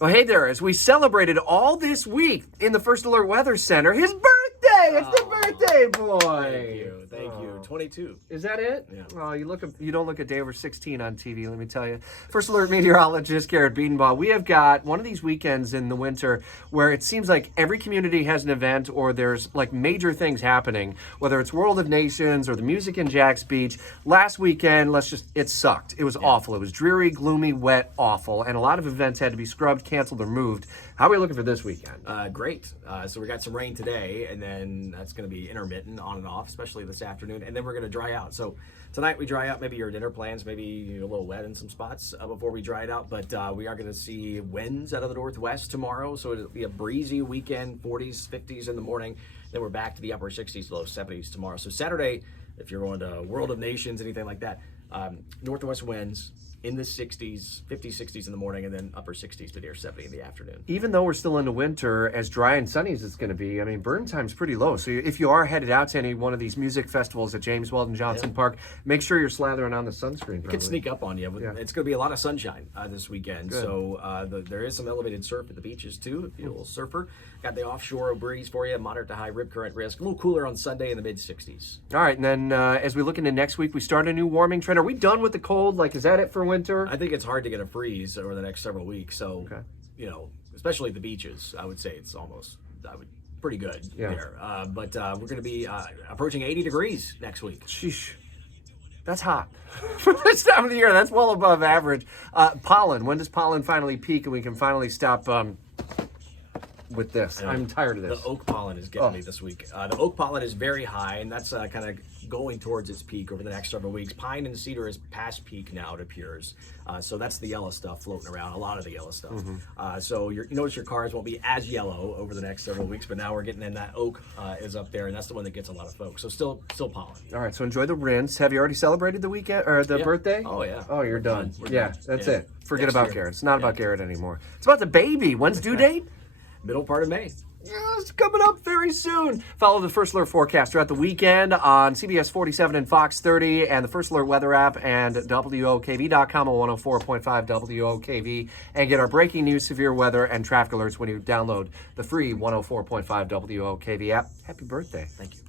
Well, hey there, as we celebrated all this week in the First Alert Weather Center, his birthday! It's the birthday boy! Thank you. 22. Is that it? Yeah. Oh, you don't look a day over 16 on TV, let me tell you. First Alert meteorologist Garrett Biedenbaugh. We have got one of these weekends in the winter where it seems like every community has an event or there's like major things happening, whether it's World of Nations or the music in Jax Beach. Last weekend, it sucked. It was awful. It was dreary, gloomy, wet, awful, and a lot of events had to be scrubbed, canceled, or moved. How are we looking for this weekend? Great. So we got some rain today, and then that's going to be intermittent on and off, especially this afternoon, and then we're going to dry out. So tonight we dry out, maybe your dinner plans, maybe a little wet in some spots before we dry it out, but we are going to see winds out of the northwest tomorrow, so it'll be a breezy weekend, 40s, 50s in the morning. Then we're back to the upper 60s, low 70s tomorrow. So Saturday, if you're going to World of Nations, anything like that, northwest winds in the 60s, 50s, 60s in the morning, and then upper 60s to near 70 in the afternoon. Even though we're still into winter, as dry and sunny as it's going to be, I mean, burn time's pretty low. So if you are headed out to any one of these music festivals at James Weldon Johnson Park, make sure you're slathering on the sunscreen. It can sneak up on you. Yeah. It's going to be a lot of sunshine this weekend. Good. So there is some elevated surf at the beaches, too, if you're a little surfer. Got the offshore breeze for you, moderate to high rip current risk. A little cooler on Sunday in the mid-60s. All right, and then as we look into next week, we start a new warming trend. Are we done with the cold? Like, is that it for winter? I think it's hard to get a freeze over the next several weeks. So, especially the beaches, I would say it's pretty good there. But we're going to be approaching 80 degrees next week. Sheesh. That's hot. For this time of the year, that's well above average. Pollen. When does pollen finally peak and we can finally stop with this? I'm tired of this. The oak pollen is getting me this week. The oak pollen is very high, and that's kind of going towards its peak over the next several weeks. Pine and cedar is past peak now, it appears. So that's the yellow stuff floating around, a lot of the yellow stuff. So you notice your cars won't be as yellow over the next several weeks, but now we're getting in that oak is up there, and that's the one that gets a lot of folks. So still pollen. All right, so enjoy the rinse. Have you already celebrated the weekend or the birthday? Oh, yeah. Oh, you're done. Yeah, that's it. Forget Next about year. Garrett. It's not about Garrett anymore. It's about the baby. When's due date? Middle part of May. It's coming up very soon. Follow the First Alert forecast throughout the weekend on CBS 47 and Fox 30 and the First Alert weather app and WOKV.com on 104.5 WOKV and get our breaking news, severe weather, and traffic alerts when you download the free 104.5 WOKV app. Happy birthday. Thank you.